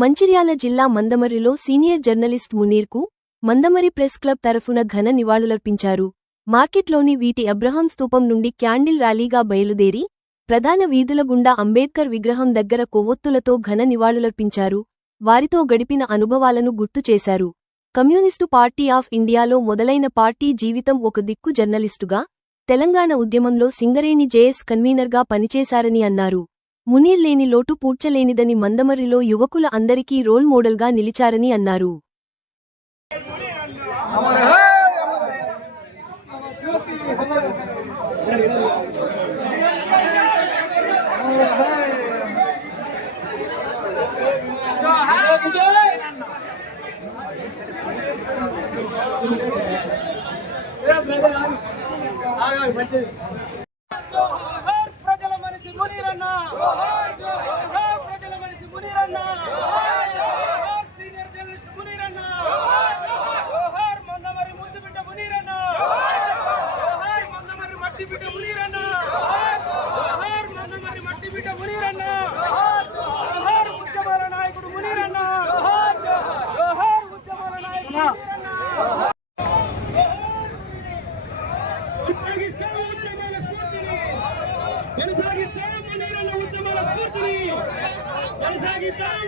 మంచిర్యాల జిల్లా మందమర్రిలో senior journalist మునీర్కు మందమర్రి ప్రెస్ క్లబ్ తరఫున ఘన నివాళులర్పించారు. మార్కెట్లోని వీటి అబ్రహం స్తూపం నుండి క్యాండిల్ ర్యాలీగా బయలుదేరి ప్రధాన వీధుల గుండా అంబేద్కర్ విగ్రహం దగ్గర కొవ్వొత్తులతో ఘన నివాళులర్పించారు. వారితో గడిపిన అనుభవాలను గుర్తు చేశారు. కమ్యూనిస్టు పార్టీ ఆఫ్ ఇండియాలో మొదలైన పార్టీ జీవితం ఒక దిక్కు జర్నలిస్టుగా, తెలంగాణ ఉద్యమంలో సింగరేణి జేఎస్ కన్వీనర్గా పనిచేశారని అన్నారు. మునీర్ లేని లోటు పూడ్చలేనిదని మందమర్రిలో యువకుల అందరికీ రోల్ మోడల్గా నిలిచారని అన్నారు. ప్రజల మనిషి మునీరన్న, ప్రజల మనిషి మునీరన్న, సీనియర్ జర్నలిస్ట్ మునీరన్న, మందమర్రి ముద్దు బిడ్డ మునీరన్న, మందమర్రి మట్టి బిడ్డ మునీరన్న, మందమర్రి మట్టి బిడ్డ మునీరన్న, ఉద్యమాల నాయకుడు మునీరన్న, ఉద్యమాల నాయకుడు మునీరన్న. కొనసాగిస్తాం మునీరన్న ఉద్యమాల స్ఫూర్తిని కొనసాగిద్దాం.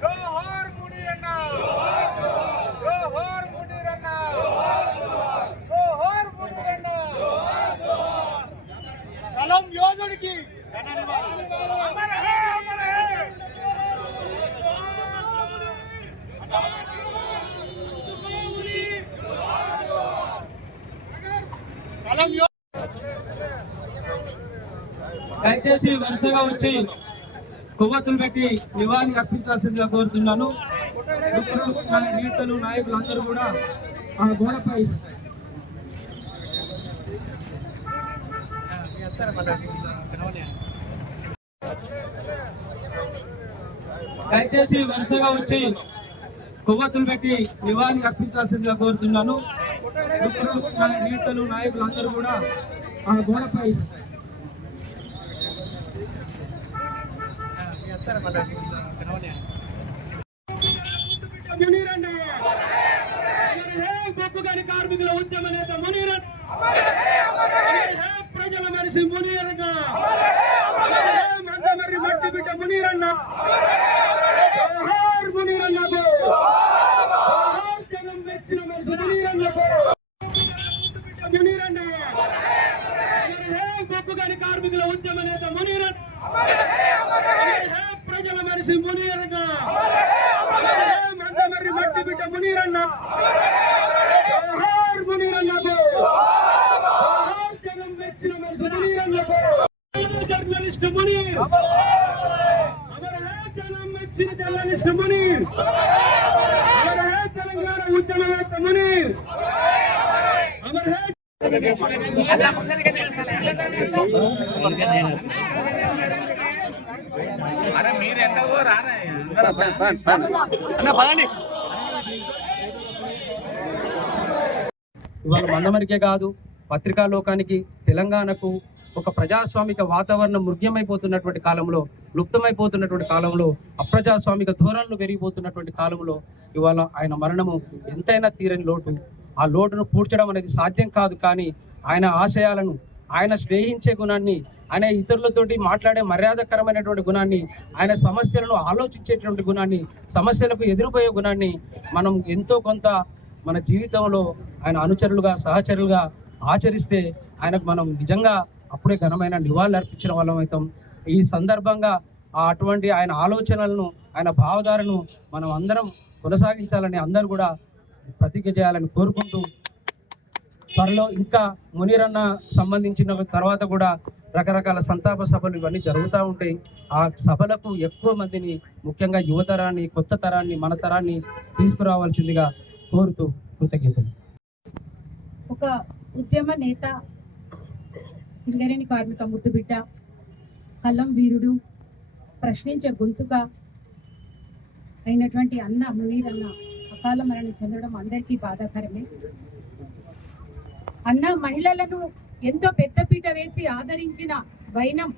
జోహార్ మునీరన్న, జోహార్ మునీరన్న, జోహార్ మునీరన్న. సలాం యోధుడికి అమర్ హే, అమర్ హే. దయచేసి వరుసగా వచ్చి కొవ్వొత్తులు పెట్టి నివాళి అర్పించాల్సిందిగా కోరుతున్నాను. ఇప్పుడు నేతలు నాయకులు అందరూ కూడా ఆ గోడపై దయచేసి వరుసగా వచ్చి కొవ్వొత్తులు పెట్టి నివాళి అర్పించాల్సిందిగా కోరుతున్నాను. ఇప్పుడు నేతలు నాయకులు అందరూ కూడా ఆ గోడపై మునీరన్న, బొగ్గుగని కార్మికుల ఉద్యమ నేత మునీరన్న, ప్రజల మనిషి మునీరన్న, మందమర్రి మట్టి బిడ్డ మునీరన్న, మునీరన్నకు జనం మెచ్చిన మనిషి మునీరన్నకు. మునీరన్న, బొగ్గుగని కార్మికుల ఉద్యమ నేత మునీరన్న, ప్రజల మనిషి మునీరన్న, మందమర్రి మట్టి బిడ్డ మునీరన్న, మునీరన్నకు జనం మెచ్చిన మనిషి మునీరన్నకు. జర్నలిస్ట్ మునీర్, అమర్ హే జనం మెచ్చిన జర్నలిస్ట్ మునీర్, అమర్ హే తెలంగాణ ఉద్యమవేత్త మునీర్, అమర్ హే. ఇవాళ మందమరికే కాదు, పత్రికా లోకానికి, తెలంగాణకు ఒక ప్రజాస్వామిక వాతావరణం మృగ్యమైపోతున్నటువంటి కాలంలో, లుప్తమైపోతున్నటువంటి కాలంలో, అప్రజాస్వామిక ధోరణులు పెరిగిపోతున్నటువంటి కాలంలో ఇవాళ ఆయన మరణము ఎంతైనా తీరని లోటు. ఆ లోటును పూడ్చడం అనేది సాధ్యం కాదు. కానీ ఆయన ఆశయాలను, ఆయన స్నేహించే గుణాన్ని, ఆయన ఇతరులతోటి మాట్లాడే మర్యాదకరమైనటువంటి గుణాన్ని, ఆయన సమస్యలను ఆలోచించేటువంటి గుణాన్ని, సమస్యలకు ఎదురుపోయే గుణాన్ని మనం ఎంతో కొంత మన జీవితంలో ఆయన అనుచరులుగా, సహచరులుగా ఆచరిస్తే ఆయనకు మనం నిజంగా అప్పుడే ఘనమైన నివాళులు అర్పించిన వాళ్ళం అవుతాం. ఈ సందర్భంగా అటువంటి ఆయన ఆలోచనలను, ఆయన భావధారను మనం అందరం కొనసాగించాలని అందరూ కూడా ప్రతిజ్ఞ చేయాలని కోరుకుంటూ, త్వరలో ఇంకా మునీరన్న సంబంధించిన తర్వాత కూడా రకరకాల సంతాప సభలు ఇవన్నీ జరుగుతూ ఉంటాయి. ఆ సభలకు ఎక్కువ మందిని, ముఖ్యంగా యువతరాన్ని, కొత్త తరాన్ని, మన తరాన్ని తీసుకురావాల్సిందిగా కోరుతూ కృతజ్ఞతలు. ఒక ఉద్యమ నేత, సింగరేణి కార్మిక ముద్దుబిడ్డ, కల్లం వీరుడు, ప్రశ్నించే గొంతుగా అయినటువంటి అన్న మునీరన్న అకాల మరణం చెందడం అందరికీ బాధాకరమే. అన్న మహిళలను ఎంతో పెద్దపీట వేసి ఆదరించిన వైనం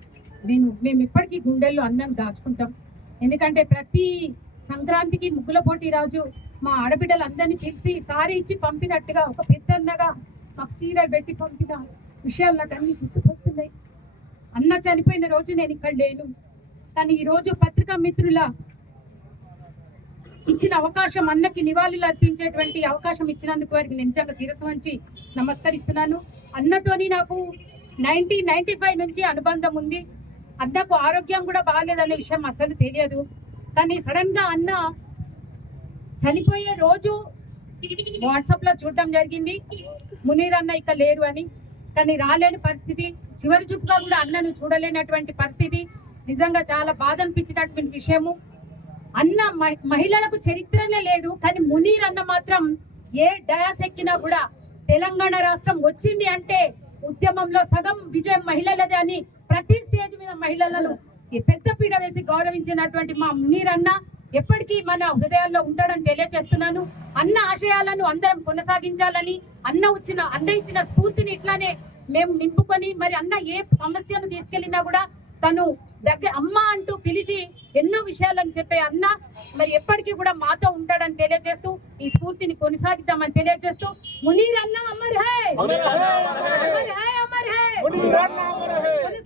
మేము ఇప్పటికీ గుండెల్లో అన్నం దాచుకుంటాం. ఎందుకంటే ప్రతి సంక్రాంతికి ముగ్గుల పోటీ రాజు మా ఆడబిడ్డలందరినీ పిలిచి సారీ ఇచ్చి పంపినట్టుగా ఒక పెద్దన్నగా మాకు చీరలు పెట్టి పంపిన విషయాలు నాకు అన్ని గుర్తుకొస్తున్నాయి. అన్న చనిపోయిన రోజు నేను ఇక్కడ లేను, కానీ ఈరోజు పత్రికా మిత్రుల ఇచ్చిన అవకాశం, అన్నకి నివాళులు అర్పించేటువంటి అవకాశం ఇచ్చినందుకు వారికి నిజంగా శిరస్సు వంచి నమస్కరిస్తున్నాను. అన్నతోని నాకు 1995 నుంచి అనుబంధం ఉంది. అన్నకు ఆరోగ్యం కూడా బాగాలేదనే విషయం అసలు తెలియదు, కానీ సడన్ గా అన్న చనిపోయే రోజు వాట్సాప్ లో చూడడం జరిగింది మునీర్ అన్న ఇక లేరు అని. కానీ రాలేని పరిస్థితి, చివరి చూపుగా కూడా అన్నను చూడలేనటువంటి పరిస్థితి నిజంగా చాలా బాధ అనిపించినటువంటి విషయము. అన్న మహిళలకు చరిత్రనే లేదు, కానీ మునీర్ అన్న మాత్రం ఏ డయాస్ ఎక్కినా కూడా తెలంగాణ రాష్ట్రం వచ్చింది అంటే ఉద్యమంలో సగం విజయం మహిళలదే అని ప్రతి స్టేజ్ మీద మహిళలను పెద్ద పీడ వేసి గౌరవించినటువంటి మా మునీర్ అన్న ఎప్పటికీ మన హృదయాల్లో ఉంటాడని తెలియజేస్తున్నాను. అన్న ఆశయాలను అందరం కొనసాగించాలని, అన్న ఇచ్చిన స్ఫూర్తిని ఇట్లానే మేము నింపుకొని, మరి అన్న ఏ సమస్యను తీసుకెళ్లినా కూడా తను దగ్గర అమ్మ అంటూ పిలిచి ఎన్నో విషయాలను చెప్పే అన్న మరి ఎప్పటికీ కూడా మాతో ఉంటాడని తెలియజేస్తూ ఈ స్ఫూర్తిని కొనసాగిద్దామని తెలియజేస్తూ మునీర్ అన్న Amar high, Amar high, Amar high, Amar high.